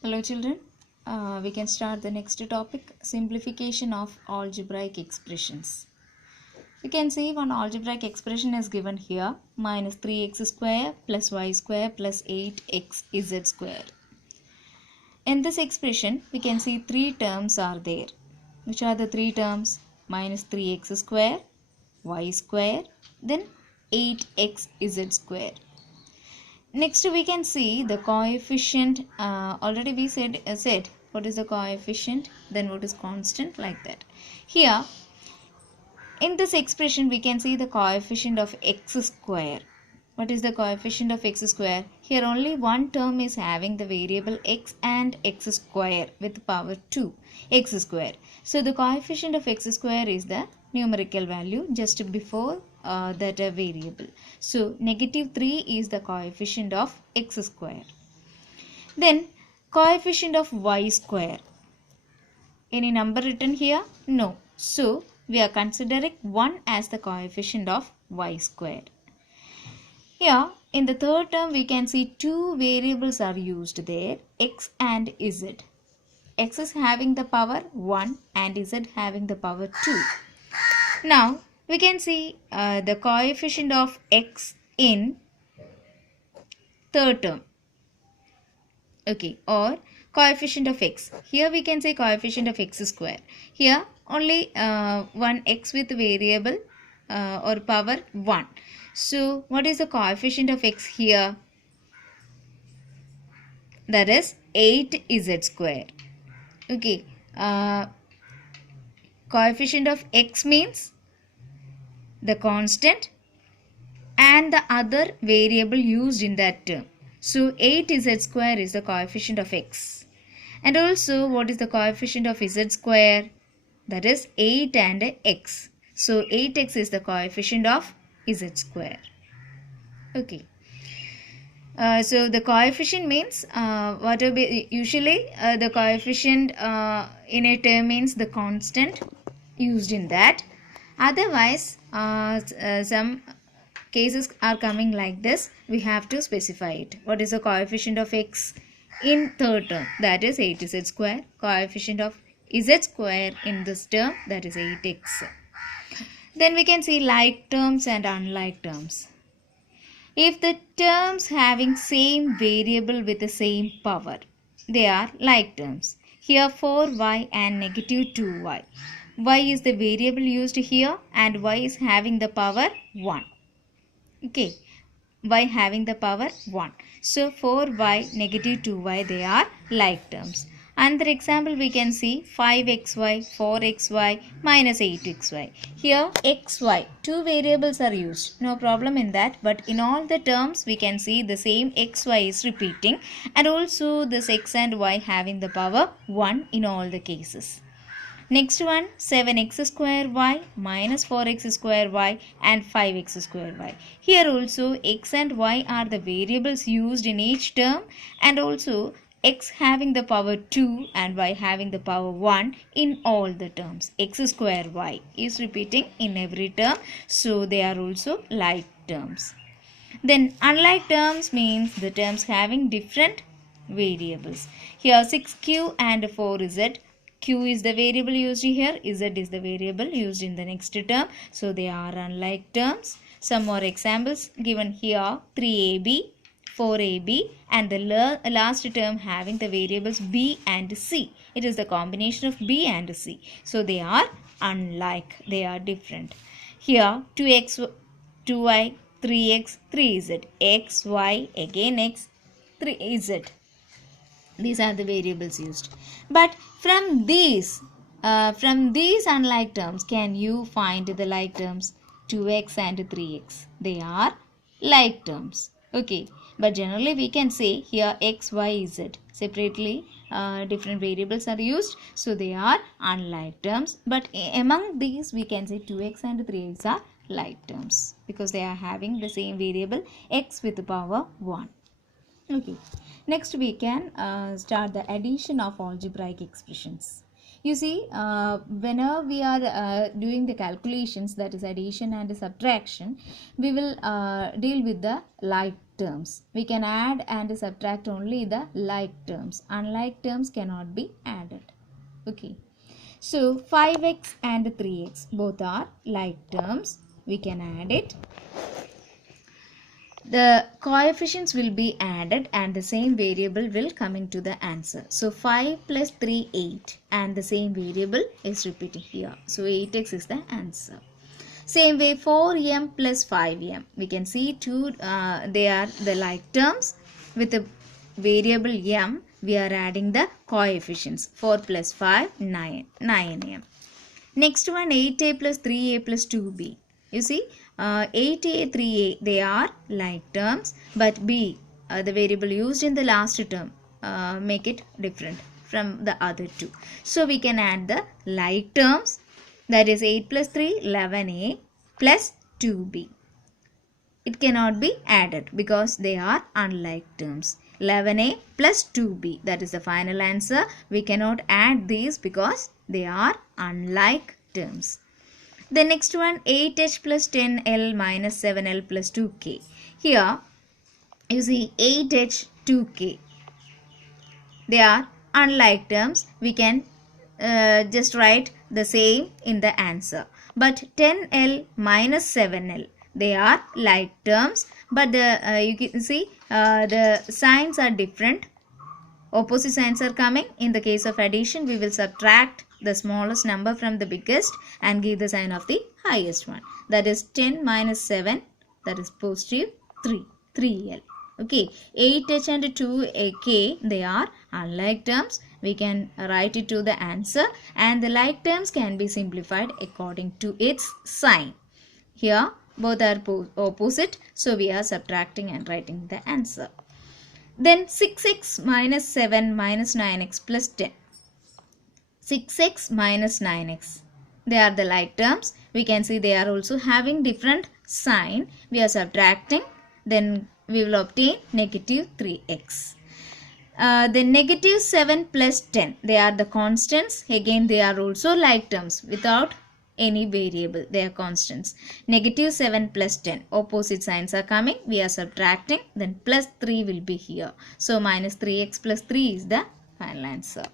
Hello children, we can start the next topic, simplification of algebraic expressions. You can see one algebraic expression is given here, minus 3x square plus y square plus 8x z square. In this expression, we can see three terms are there. Which are the three terms? Minus 3x square, y square, then 8x z square. Next we can see the coefficient. Already we said what is the coefficient, then what is constant, like that. Here in this expression we can see the coefficient of x square. What is the coefficient of x square? Here only one term is having the variable x and x square with power 2 x square. So the coefficient of x square is the numerical value just before that variable. So negative 3 is the coefficient of x square. Then coefficient of y square. Any number written here? No. So we are considering 1 as the coefficient of y square. Here in the third term we can see two variables are used there, x and z. X is having the power 1 and z having the power 2. Now we can see the coefficient of x in third term. Okay, or coefficient of x. Here we can say coefficient of x square. Here only one x with variable or power 1. So what is the coefficient of x here? That is 8z square. Okay, coefficient of x means the constant and the other variable used in that term. So 8z square is the coefficient of x. And also what is the coefficient of z square? That is 8 and x. So 8x is the coefficient of z square. Okay. So the coefficient means usually the coefficient in a term means the constant used in that. Otherwise some cases are coming like this, we have to specify it. What is the coefficient of x in third term? That is 8z square. Coefficient of z square in this term, that is 8x. Then we can see like terms and unlike terms. If the terms having same variable with the same power, they are like terms. Here 4y and negative 2y. Y is the variable used here and y is having the power 1. Okay, y having the power 1. So 4y, negative 2y, they are like terms. Another example we can see 5xy, 4xy, minus 8xy. Here xy, two variables are used. No problem in that, but in all the terms we can see the same xy is repeating and also this x and y having the power 1 in all the cases. Next one, 7x square y minus 4x square y and 5x square y. Here also x and y are the variables used in each term and also x having the power 2 and y having the power 1 in all the terms. X square y is repeating in every term, so they are also like terms. Then unlike terms means the terms having different variables. Here 6q and 4z. Q is the variable used here, Z is the variable used in the next term. So they are unlike terms. Some more examples given here, 3ab, 4ab and the last term having the variables b and c. It is the combination of b and c. So they are unlike, they are different. Here 2x, 2y, 3x, 3z, x, y, again x, 3z. These are the variables used. But from these unlike terms, can you find the like terms? 2x and 3x. They are like terms. Okay. But generally we can say here x, y, z. Separately different variables are used. So they are unlike terms. But among these we can say 2x and 3x are like terms. Because they are having the same variable x with the power 1. Okay. Next we can start the addition of algebraic expressions. You see, whenever we are doing the calculations, that is addition and subtraction, we will deal with the like terms. We can add and subtract only the like terms. Unlike terms cannot be added. Okay. So 5x and 3x both are like terms. We can add it. The coefficients will be added and the same variable will come into the answer. So 5 plus 3, 8, and the same variable is repeated here. So 8x is the answer. Same way 4m plus 5m. We can see they are the like terms. With the variable m, we are adding the coefficients. 4 plus 5, 9m. Next one 8a plus 3a plus 2b. You see 8a, 3a, they are like terms, but b, the variable used in the last term, make it different from the other two. So we can add the like terms, that is 8 plus 3, 11a plus 2b. It cannot be added because they are unlike terms. 11a plus 2b, that is the final answer. We cannot add these because they are unlike terms. The next one 8h plus 10l minus 7l plus 2k. Here you see 8h, 2k. They are unlike terms. We can just write the same in the answer. But 10l minus 7l, they are like terms, but you can see the signs are different. Opposite signs are coming. In the case of addition, we will subtract the smallest number from the biggest and give the sign of the highest one. That is 10 minus 7, that is positive 3, 3l. Okay, 8h and 2k, they are unlike terms. We can write it to the answer, and the like terms can be simplified according to its sign. Here both are opposite, so we are subtracting and writing the answer. Then 6x minus 7 minus 9x plus 10. 6x minus 9x. They are the like terms. We can see they are also having different sign. We are subtracting. Then we will obtain negative 3x. Then negative 7 plus 10. They are the constants. Again, they are also like terms without any variable. They are constants. Negative 7 plus 10. Opposite signs are coming. We are subtracting. Then plus 3 will be here. So minus 3x plus 3 is the final answer.